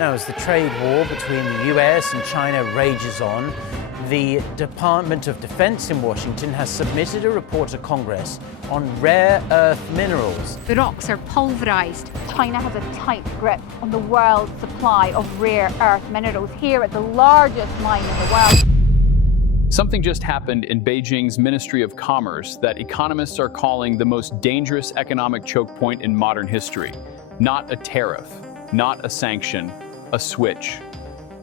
Now, as the trade war between the US and China rages on, the Department of Defense in Washington has submitted a report to Congress on rare earth minerals. The rocks are pulverized. China has a tight grip on the world's supply of rare earth minerals here at the largest mine in the world. Something just happened in Beijing's Ministry of Commerce that economists are calling the most dangerous economic choke point in modern history. Not a tariff, not a sanction, a switch.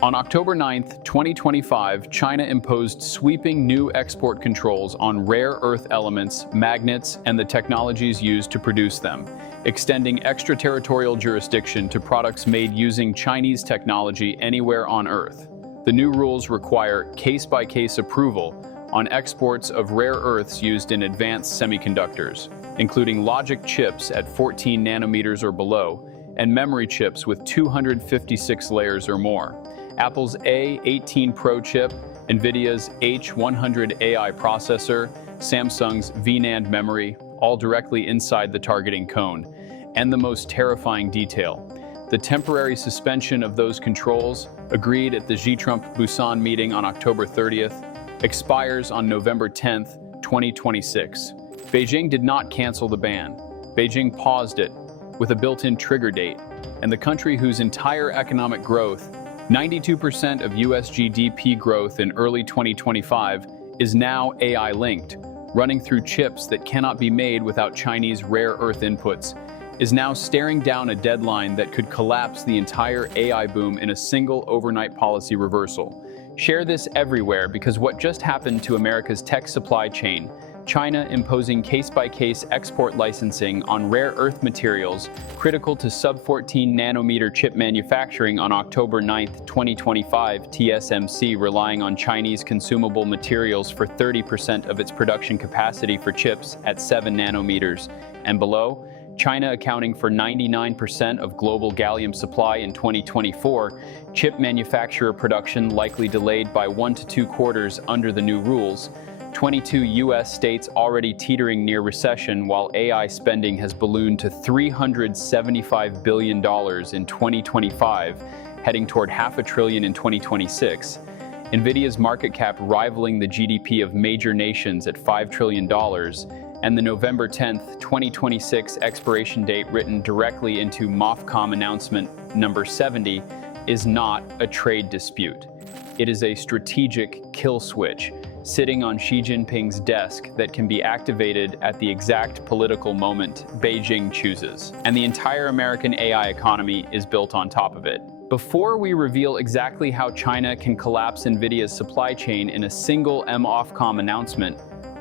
On October 9th, 2025, China imposed sweeping new export controls on rare earth elements, magnets, and the technologies used to produce them, extending extraterritorial jurisdiction to products made using Chinese technology anywhere on Earth. The new rules require case-by-case approval on exports of rare earths used in advanced semiconductors, including logic chips at 14 nanometers or below, and memory chips with 256 layers or more. Apple's A18 Pro chip, NVIDIA's H100 AI processor, Samsung's VNAND memory, all directly inside the targeting cone. And the most terrifying detail, the temporary suspension of those controls, agreed at the G-Trump Busan meeting on October 30th, expires on November 10th, 2026. Beijing did not cancel the ban. Beijing paused it with a built-in trigger date, and the country whose entire economic growth, 92% of US GDP growth in early 2025, is now AI-linked, running through chips that cannot be made without Chinese rare earth inputs, is now staring down a deadline that could collapse the entire AI boom in a single overnight policy reversal. Share this everywhere because what just happened to America's tech supply chain, China imposing case-by-case export licensing on rare earth materials critical to sub-14 nanometer chip manufacturing on October 9, 2025, TSMC relying on Chinese consumable materials for 30% of its production capacity for chips at 7 nanometers and below, China accounting for 99% of global gallium supply in 2024, chip manufacturer production likely delayed by 1 to 2 quarters under the new rules, 22 U.S. states already teetering near recession while AI spending has ballooned to $375 billion in 2025, heading toward $500 billion in 2026. NVIDIA's market cap rivaling the GDP of major nations at $5 trillion, and the November 10th, 2026 expiration date written directly into MOFCOM announcement number 70 is not a trade dispute. It is a strategic kill switch sitting on Xi Jinping's desk that can be activated at the exact political moment Beijing chooses. And the entire American AI economy is built on top of it. Before we reveal exactly how China can collapse NVIDIA's supply chain in a single MOFCOM announcement,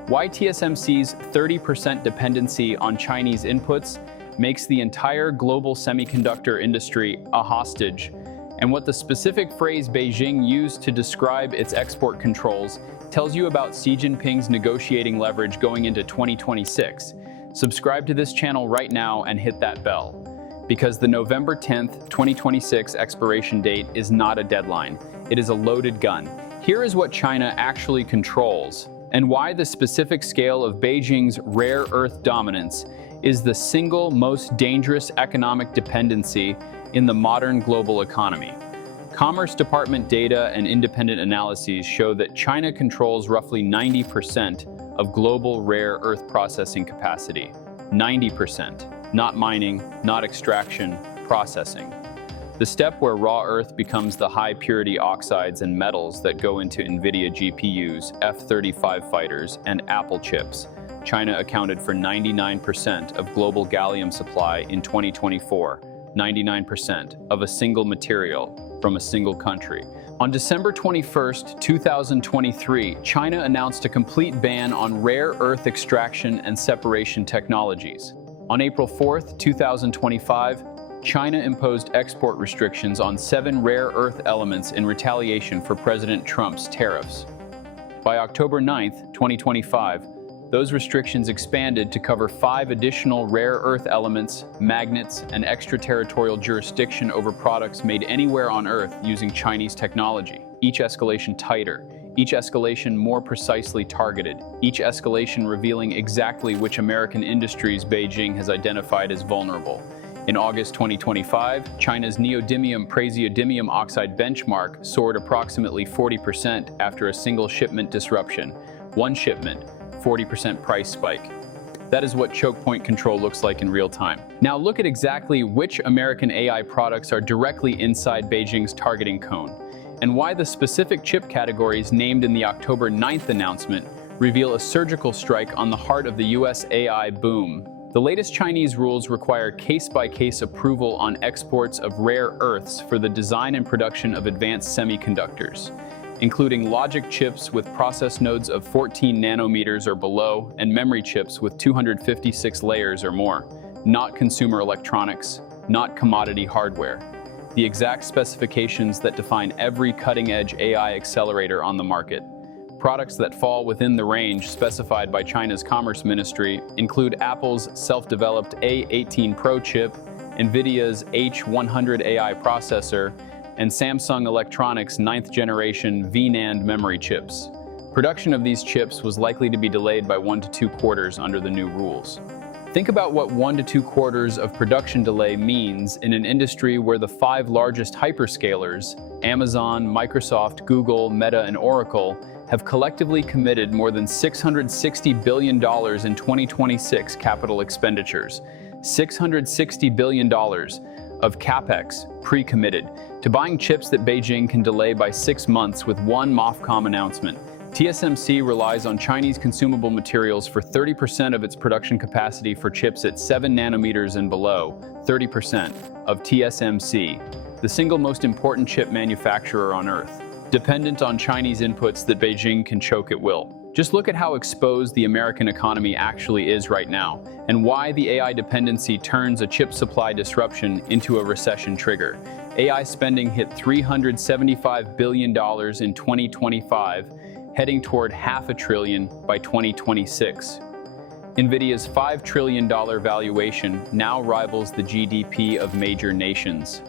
why TSMC's 30% dependency on Chinese inputs makes the entire global semiconductor industry a hostage, and what the specific phrase Beijing used to describe its export controls tells you about Xi Jinping's negotiating leverage going into 2026. Subscribe to this channel right now and hit that bell, because the November 10th, 2026 expiration date is not a deadline. It is a loaded gun. Here is what China actually controls, and why the specific scale of Beijing's rare earth dominance is the single most dangerous economic dependency in the modern global economy. Commerce Department data and independent analyses show that China controls roughly 90% of global rare earth processing capacity. 90%. Not mining, not extraction, processing. The step where raw earth becomes the high-purity oxides and metals that go into NVIDIA GPUs, F-35 fighters, and Apple chips. China accounted for 99% of global gallium supply in 2024. 99% of a single material from a single country. On December 21st, 2023, China announced a complete ban on rare earth extraction and separation technologies. On April 4th, 2025, China imposed export restrictions on 7 rare earth elements in retaliation for President Trump's tariffs. By October 9th, 2025, those restrictions expanded to cover 5 additional rare earth elements, magnets, and extraterritorial jurisdiction over products made anywhere on Earth using Chinese technology. Each escalation tighter, each escalation more precisely targeted, each escalation revealing exactly which American industries Beijing has identified as vulnerable. In August 2025, China's neodymium-praseodymium oxide benchmark soared approximately 40% after a single shipment disruption. One shipment, 40% price spike. That is what choke point control looks like in real time. Now look at exactly which American AI products are directly inside Beijing's targeting cone, and why the specific chip categories named in the October 9th announcement reveal a surgical strike on the heart of the US AI boom. The latest Chinese rules require case-by-case approval on exports of rare earths for the design and production of advanced semiconductors, including logic chips with process nodes of 14 nanometers or below, and memory chips with 256 layers or more. Not consumer electronics, not commodity hardware. The exact specifications that define every cutting-edge AI accelerator on the market. Products that fall within the range specified by China's Commerce Ministry include Apple's self-developed A18 Pro chip, NVIDIA's H100 AI processor, and Samsung Electronics' 9th generation VNAND memory chips. Production of these chips was likely to be delayed by 1 to 2 quarters under the new rules. Think about what 1 to 2 quarters of production delay means in an industry where the 5 largest hyperscalers, Amazon, Microsoft, Google, Meta, and Oracle, have collectively committed more than $660 billion in 2026 capital expenditures. $660 billion of CapEx pre-committed to buying chips that Beijing can delay by 6 months with one MOFCOM announcement. TSMC relies on Chinese consumable materials for 30% of its production capacity for chips at 7 nanometers and below. 30% of TSMC, the single most important chip manufacturer on Earth, dependent on Chinese inputs that Beijing can choke at will. Just look at how exposed the American economy actually is right now, and why the AI dependency turns a chip supply disruption into a recession trigger. AI spending hit $375 billion in 2025, heading toward $500 billion by 2026. NVIDIA's $5 trillion valuation now rivals the GDP of major nations.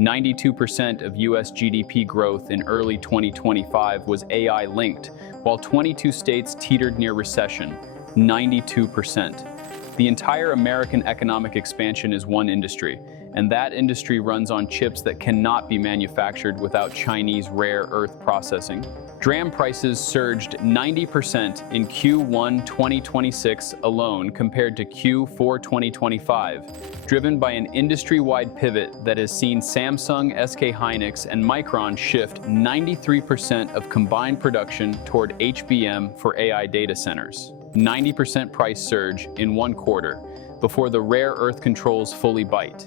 92% of US GDP growth in early 2025 was AI-linked, while 22 states teetered near recession. 92%. The entire American economic expansion is one industry, and that industry runs on chips that cannot be manufactured without Chinese rare earth processing. DRAM prices surged 90% in Q1 2026 alone compared to Q4 2025, driven by an industry-wide pivot that has seen Samsung, SK Hynix, and Micron shift 93% of combined production toward HBM for AI data centers. 90% price surge in 1 quarter before the rare earth controls fully bite.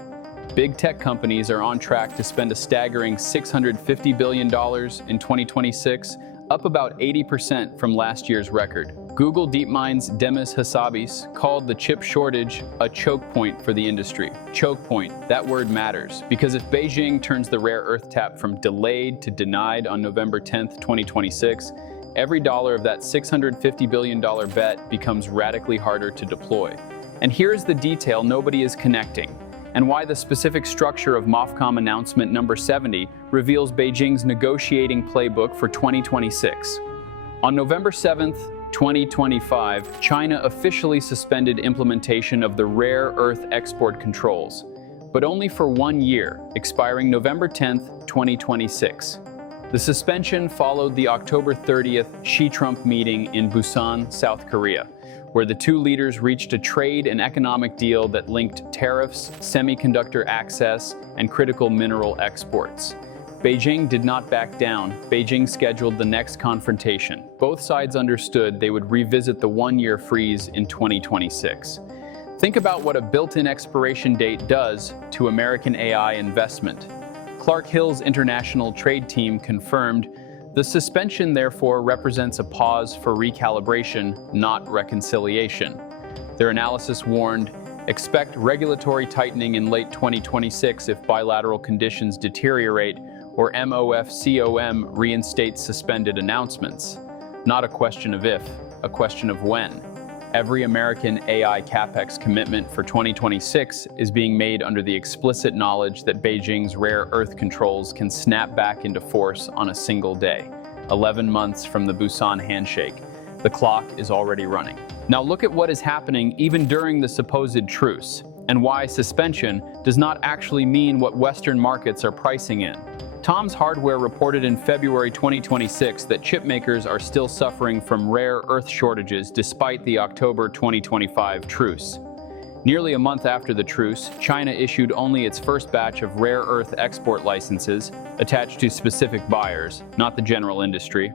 Big tech companies are on track to spend a staggering $650 billion in 2026, up about 80% from last year's record. Google DeepMind's Demis Hassabis called the chip shortage a choke point for the industry. Choke point, that word matters, because if Beijing turns the rare earth tap from delayed to denied on November 10th, 2026, every dollar of that $650 billion bet becomes radically harder to deploy. And here's the detail nobody is connecting, and why the specific structure of MOFCOM announcement number 70 reveals Beijing's negotiating playbook for 2026. On November 7th, 2025, China officially suspended implementation of the rare earth export controls, but only for 1 year, expiring November 10th, 2026. The suspension followed the October 30th Xi-Trump meeting in Busan, South Korea, where the two leaders reached a trade and economic deal that linked tariffs, semiconductor access, and critical mineral exports. Beijing did not back down. Beijing scheduled the next confrontation. Both sides understood they would revisit the 1-year freeze in 2026. Think about what a built-in expiration date does to American AI investment. Clark Hill's international trade team confirmed the suspension therefore represents a pause for recalibration, not reconciliation. Their analysis warned, expect regulatory tightening in late 2026 if bilateral conditions deteriorate or MOFCOM reinstates suspended announcements. Not a question of if, a question of when. Every American AI CapEx commitment for 2026 is being made under the explicit knowledge that Beijing's rare earth controls can snap back into force on a single day. 11 months from the Busan handshake, the clock is already running. Now look at what is happening even during the supposed truce. and why suspension does not actually mean what Western markets are pricing in. Tom's Hardware reported in February 2026 that chip makers are still suffering from rare earth shortages despite the October 2025 truce. Nearly a month after the truce, China issued only its first batch of rare earth export licenses attached to specific buyers, not the general industry.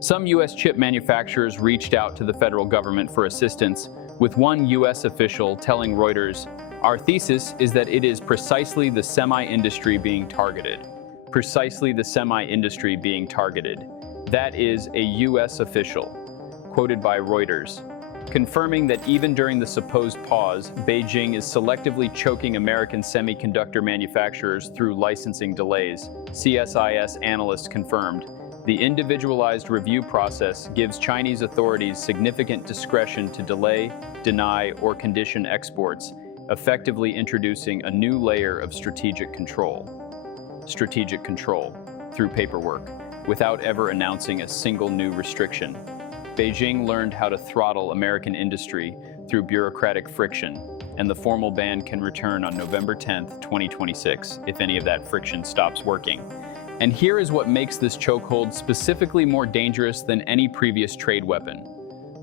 Some U.S. chip manufacturers reached out to the federal government for assistance, with one U.S. official telling Reuters, "Our thesis is that it is precisely the semi-industry being targeted." Precisely the semi-industry being targeted. That is a U.S. official, quoted by Reuters, confirming that even during the supposed pause, Beijing is selectively choking American semiconductor manufacturers through licensing delays. CSIS analysts confirmed. The individualized review process gives Chinese authorities significant discretion to delay, deny, or condition exports, effectively introducing a new layer of strategic control through paperwork, without ever announcing a single new restriction. Beijing learned how to throttle American industry through bureaucratic friction, and the formal ban can return on November 10, 2026, if any of that friction stops working. And here is what makes this chokehold specifically more dangerous than any previous trade weapon.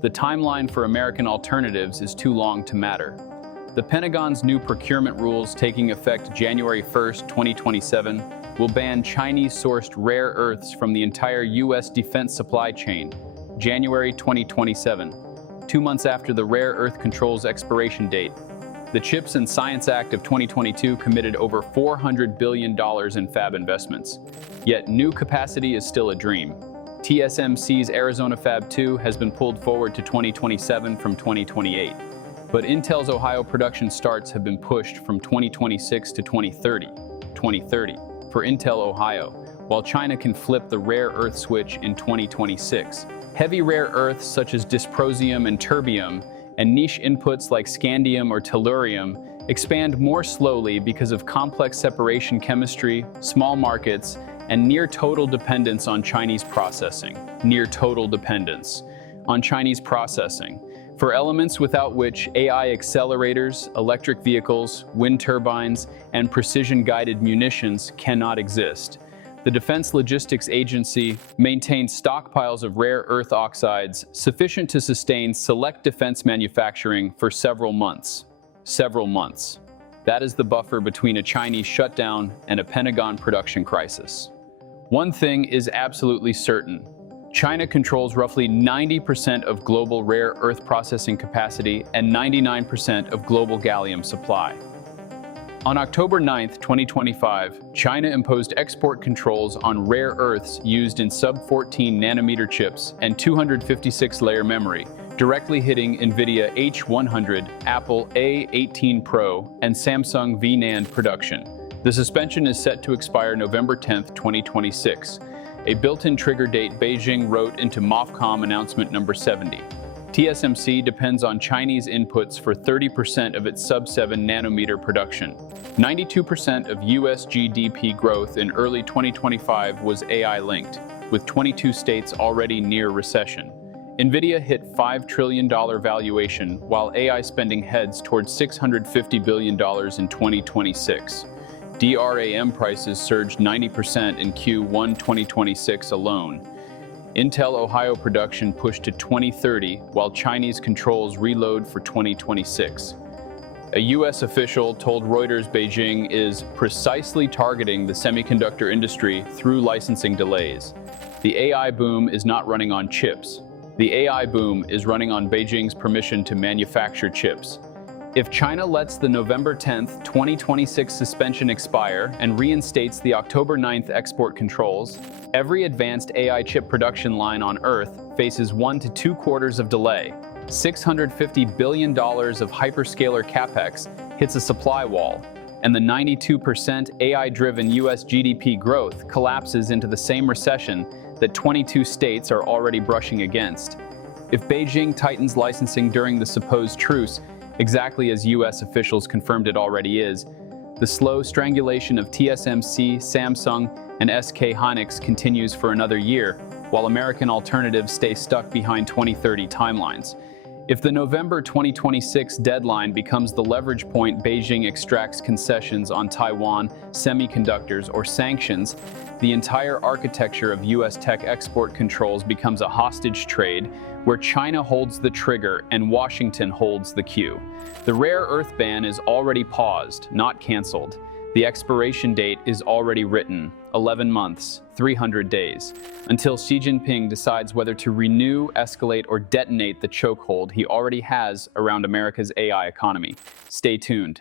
The timeline for American alternatives is too long to matter. The Pentagon's new procurement rules, taking effect January 1, 2027, will ban Chinese-sourced rare earths from the entire U.S. defense supply chain, January 2027, 2 months after the Rare Earth Control's expiration date. The CHIPS and Science Act of 2022 committed over $400 billion in fab investments. Yet new capacity is still a dream. TSMC's Arizona Fab 2 has been pulled forward to 2027 from 2028. But Intel's Ohio production starts have been pushed from 2026 to 2030 for Intel Ohio, while China can flip the rare earth switch in 2026. Heavy rare earths such as dysprosium and terbium, and niche inputs like scandium or tellurium expand more slowly because of complex separation chemistry, small markets, and near total dependence on Chinese processing. For elements without which AI accelerators, electric vehicles, wind turbines, and precision-guided munitions cannot exist. The Defense Logistics Agency maintains stockpiles of rare earth oxides sufficient to sustain select defense manufacturing for several months. That is the buffer between a Chinese shutdown and a Pentagon production crisis. One thing is absolutely certain. China controls roughly 90% of global rare earth processing capacity and 99% of global gallium supply. On October 9, 2025, China imposed export controls on rare earths used in sub-14 nanometer chips and 256-layer memory, directly hitting NVIDIA H100, Apple A18 Pro, and Samsung VNAND production. The suspension is set to expire November 10, 2026, a built-in trigger date Beijing wrote into MOFCOM announcement number 70. TSMC depends on Chinese inputs for 30% of its sub-7 nanometer production. 92% of U.S. GDP growth in early 2025 was AI-linked, with 22 states already near recession. NVIDIA hit $5 trillion valuation, while AI spending heads towards $650 billion in 2026. DRAM prices surged 90% in Q1 2026 alone. Intel Ohio production pushed to 2030, while Chinese controls reload for 2026. A U.S. official told Reuters Beijing is precisely targeting the semiconductor industry through licensing delays. The AI boom is not running on chips. The AI boom is running on Beijing's permission to manufacture chips. If China lets the November 10, 2026 suspension expire and reinstates the October 9 export controls, every advanced AI chip production line on Earth faces 1 to 2 quarters of delay. $650 billion of hyperscaler capex hits a supply wall, and the 92% AI-driven U.S. GDP growth collapses into the same recession that 22 states are already brushing against. If Beijing tightens licensing during the supposed truce, exactly as U.S. officials confirmed it already is, the slow strangulation of TSMC, Samsung, and SK Hynix continues for another year, while American alternatives stay stuck behind 2030 timelines. If the November 2026 deadline becomes the leverage point Beijing extracts concessions on Taiwan, semiconductors, or sanctions, the entire architecture of U.S. tech export controls becomes a hostage trade where China holds the trigger and Washington holds the cue. The rare earth ban is already paused, not canceled. The expiration date is already written, 11 months, 300 days, until Xi Jinping decides whether to renew, escalate, or detonate the chokehold he already has around America's AI economy. Stay tuned.